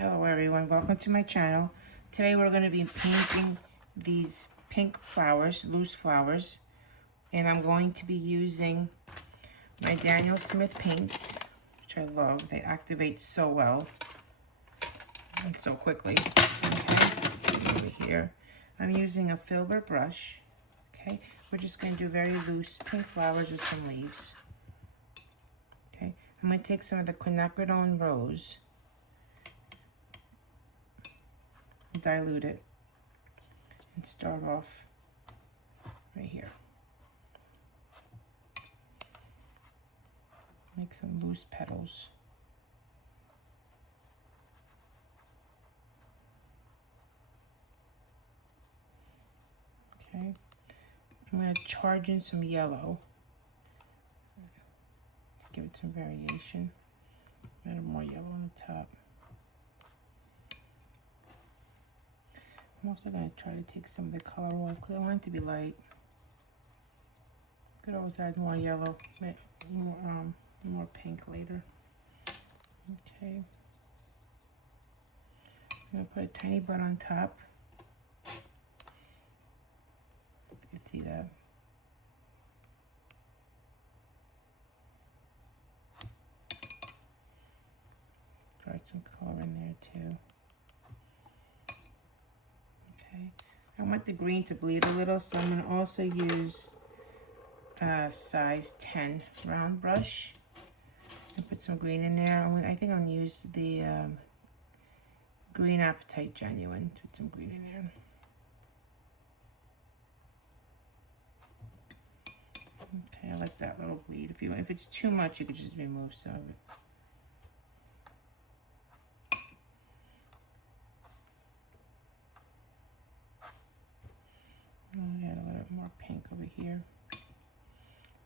Hello everyone, welcome to my channel. Today we're going to be painting these pink flowers, loose flowers, and I'm going to be using my Daniel Smith paints, which I love. They activate so well and so quickly. Okay, over here I'm using a filbert brush. Okay, we're just going to do very loose pink flowers with some leaves. Okay, I'm going to take some of the quinacridone rose, dilute it, and start off right here. Make some loose petals. Okay, I'm going to charge in some yellow. Give it some variation. A little more yellow on the top. I'm also going to try to take some of the color off because I want it to be light. Could always add more yellow, more pink later. Okay. I'm going to put a tiny bud on top. You can see that. Try some color in there too. Okay. I want the green to bleed a little, so I'm going to also use a size 10 round brush and put some green in there. I think I'm going to use the Green Appetite Genuine. Put some green in there. Okay, I like that little bleed. If it's too much, you could just remove some of it. I'll add a little more pink over here.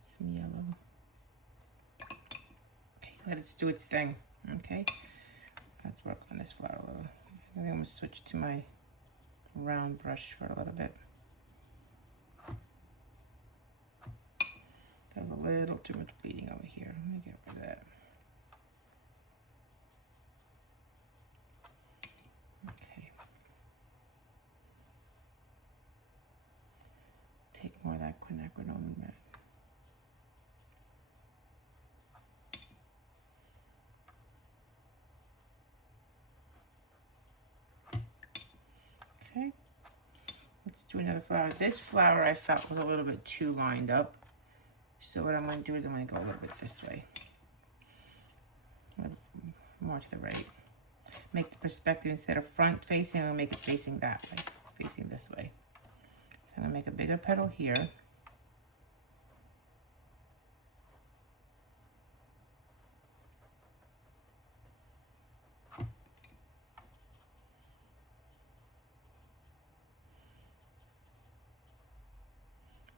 Some yellow. Okay, let it do its thing. Okay, let's work on this flower a little. I think I'm gonna switch to my round brush for a little bit. There's a little too much bleeding over here. Let me get rid of that. Okay. Take more of that quinacridone back. Okay. Let's do another flower. This flower I felt was a little bit too lined up. So what I'm going to do is I'm going to go a little bit this way. More to the right. Make the perspective, instead of front facing, I'm going to make it facing that way. Facing this way. So I'm going to make a bigger petal here.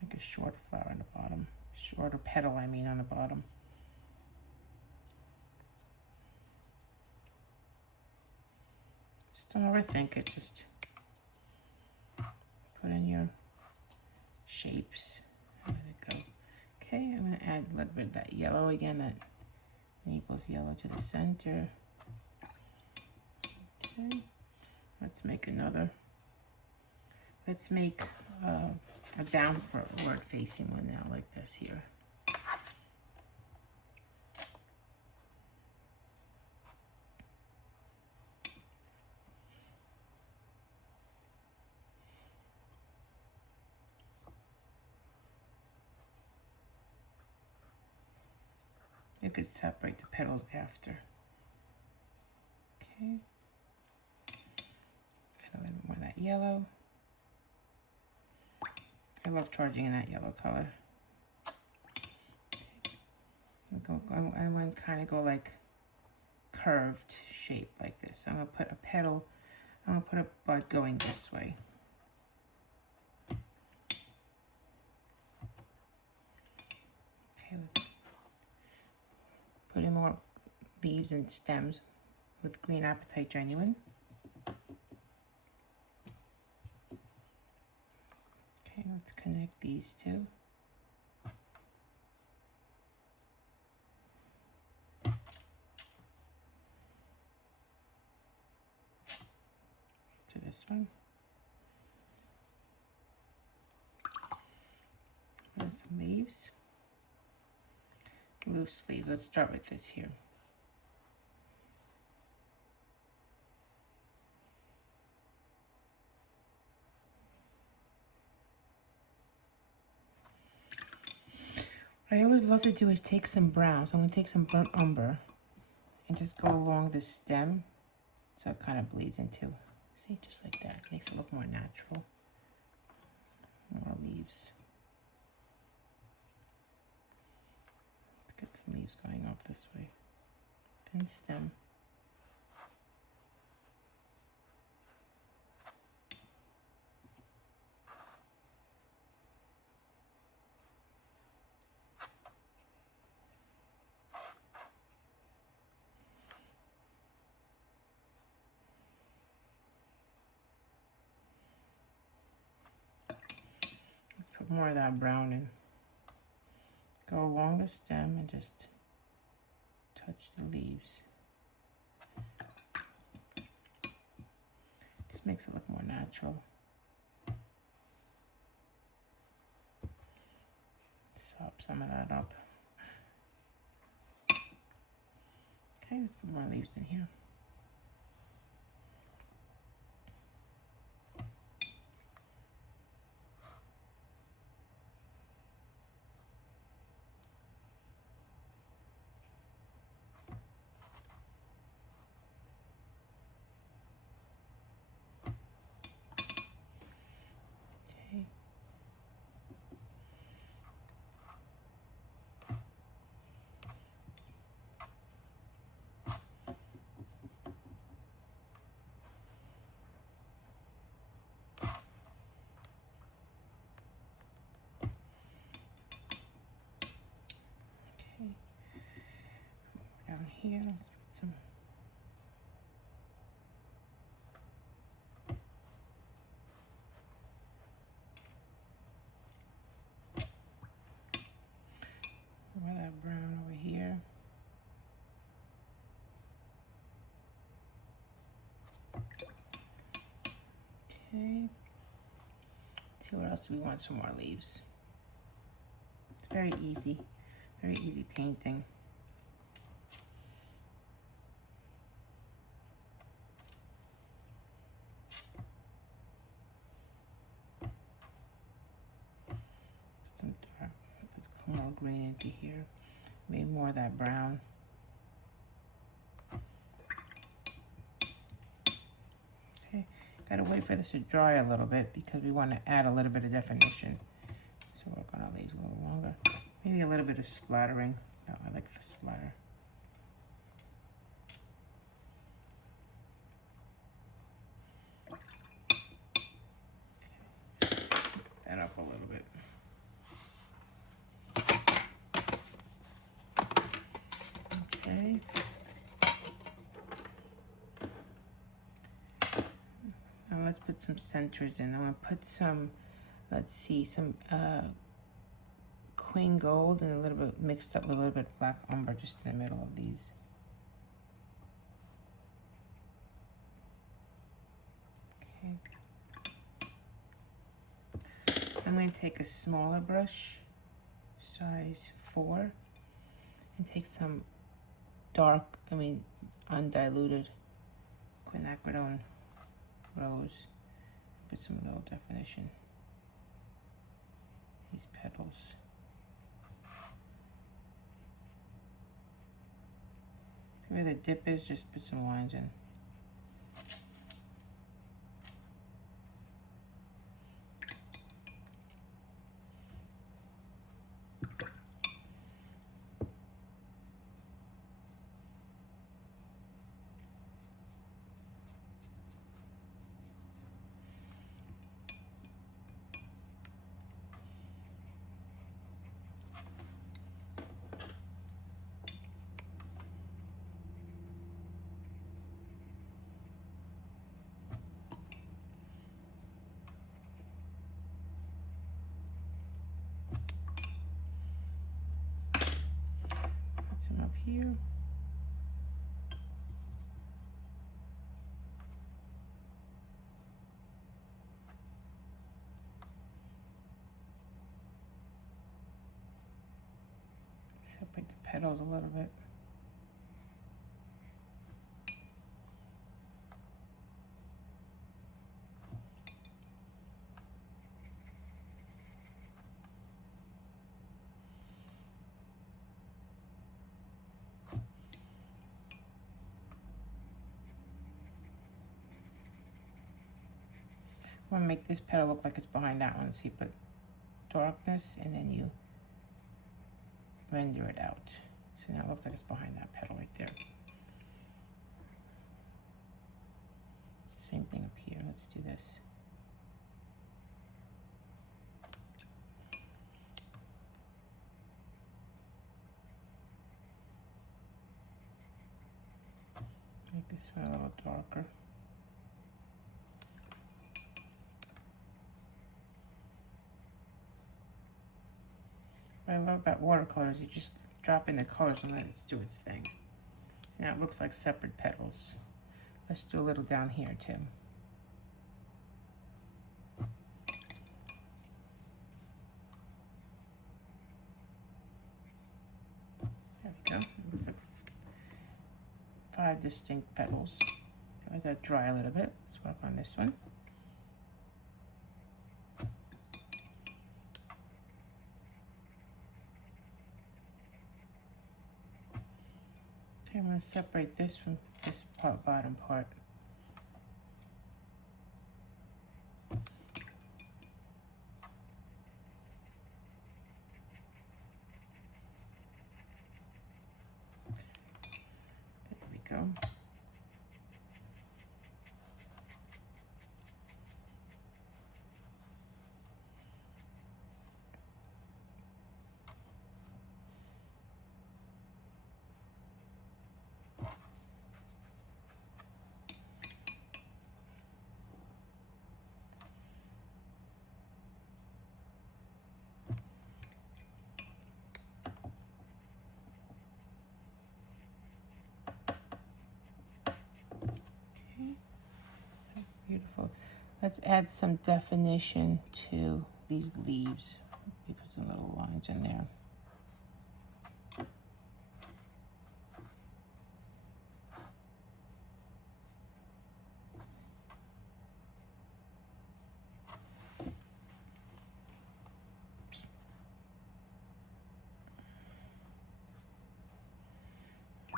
Make a shorter flower on the bottom. Shorter petal, I mean, on the bottom. Just don't overthink it. Just put in your shapes. Let it go. Okay, I'm going to add a little bit of that yellow again, that Naples yellow to the center. Okay, let's make another. Let's make a downward facing one now, like this here. You could separate the petals after. Okay. Add a little bit more of that yellow. I love charging in that yellow color. I want to kind of go like curved shape like this. I'm going to put a petal, I'm going to put a bud going this way. Okay, let's put in more leaves and stems with Green Appetite Genuine. Okay, let's connect these two. this one. And some leaves. Loose leaves. Let's start with this here. What I always love to do is take some brown. So I'm going to take some burnt umber and just go along the stem so it kind of bleeds into. See, just like that. Makes it look more natural. More leaves. Let's get some leaves going up this way. Thin stem. Put more of that brown in. Go along the stem and just touch the leaves. Just makes it look more natural. Sop some of that up. Okay, let's put more leaves in here. Down here, let's put some. More of that brown over here. Okay. Let's see what else do we want? Some more leaves. It's very easy painting. Some dark, put more green into here. Maybe more of that brown. Okay, gotta wait for this to dry a little bit because we want to add a little bit of definition. So work on our leaves a little longer. Maybe a little bit of splattering. No, I like the splatter. That up a little bit. Okay. Now let's put some centers in. I'm gonna put some, let's see, some queen gold and a little bit mixed up with a little bit of black umber just in the middle of these. Okay. I'm going to take a smaller brush, size 4, and take some dark, undiluted quinacridone rose. Put some little definition. These petals. Where the dip is, just put some lines in. Some up here. Separate the petals a little bit. I want to make this petal look like it's behind that one. See, put darkness and then you render it out. So now it looks like it's behind that petal right there. Same thing up here. Let's do this. Make this one a little darker. What I love about watercolors, you just drop in the colors and let it do its thing. Now it looks like separate petals. Let's do a little down here too. There we go. It looks like 5 distinct petals. Let that dry a little bit. Let's work on this one. Okay, I'm going to separate this from this bottom part. There we go. Beautiful. Let's add some definition to these leaves. We put some little lines in there.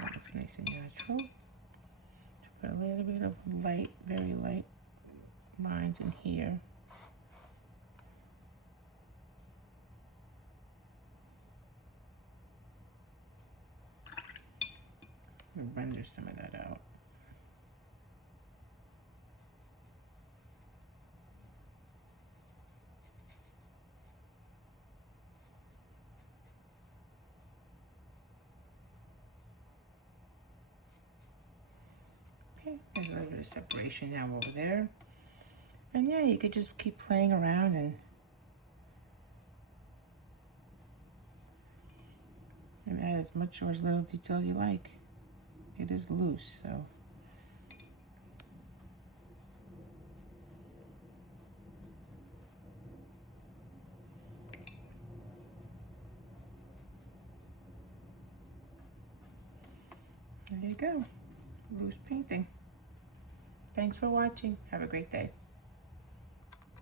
That looks nice and natural. Put a little bit of light, very light lines in here. And render some of that out. Okay, there's a little bit of separation now over there. And yeah, you could just keep playing around and add as much or as little detail you like. It is loose, so. There you go, loose painting. Thanks for watching. Have a great day.